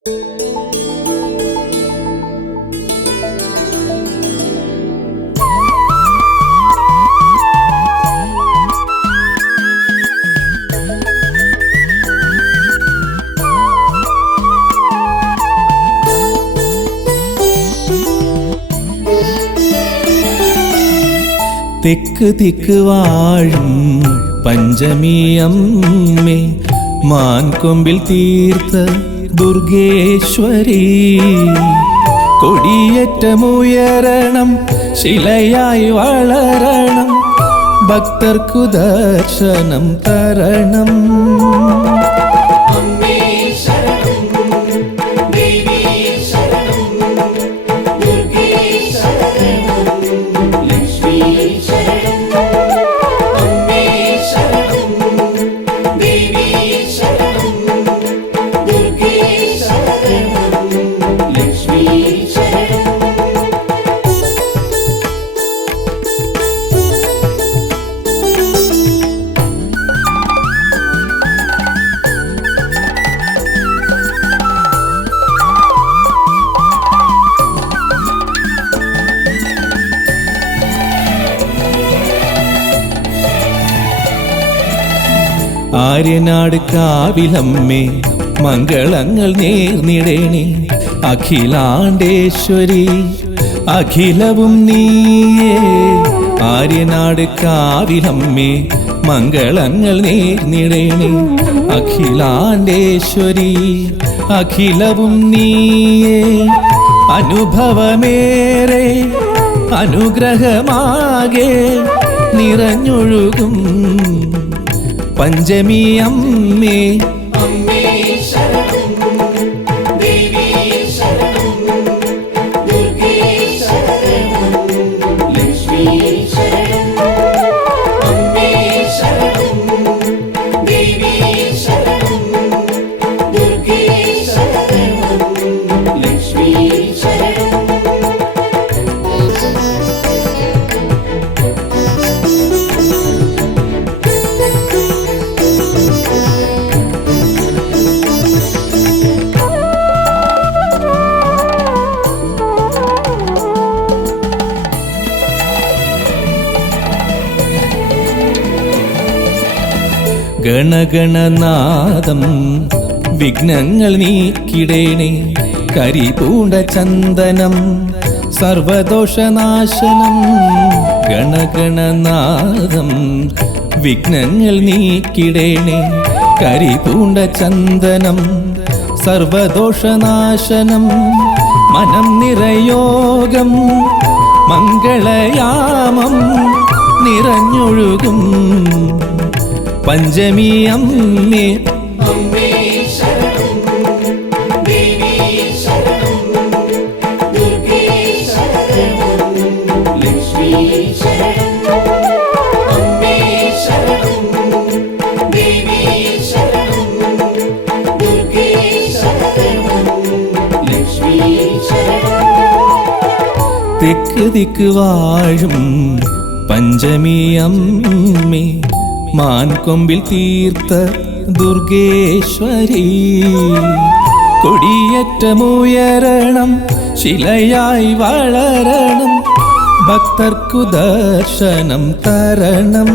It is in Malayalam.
തെക്ക് തിക്ക് വാഴും പഞ്ചമിയമ്മേ, മാൻകൊമ്പിൽ തീർത്ത ദുർഗേശ്വരി, കൊടിയേറ്റമുയരണം, ശിലയായി വളരണം, ഭക്തർക്കു ദർശനം തരണം. ആര്യനാട് കാവിലമ്മേ, മംഗളങ്ങൾ നേർന്നിടേണേ, അഖിലാണ്ടേശ്വരി അഖിലവും നീയേ. ആര്യനാട് കാവിലമ്മേ, മംഗളങ്ങൾ നേർന്നിടേണേ, അഖിലാണ്ടേശ്വരി അഖിലവും നീയേ. അനുഭവമേറെ അനുഗ്രഹമാകെ നിറഞ്ഞൊഴുകും പഞ്ചമി അമ്മേ. ഗണഗണനാദം വിഘ്നങ്ങൾ നീക്കിടേണേ, കരിപൂണ്ട ചന്ദനം സർവദോഷനാശനം. ഗണഗണനാദം വിഘ്നങ്ങൾ നീക്കിടേണേ, കരിപൂണ്ട ചന്ദനം സർവദോഷനാശനം. മനം നിറയോഗം മംഗളയാമം നിറഞ്ഞൊഴുകും പഞ്ചമി അമ്മേ. തെക്ക് ദിക്ക് വാഴും പഞ്ചമി അമ്മേ, മാൻകൊമ്പിൽ തീർത്ത ദുർഗേശ്വരി, കൊടിയേറ്റമുയരണം, ശിലയായി വളരണം, ഭക്തർക്കു ദർശനം തരണം.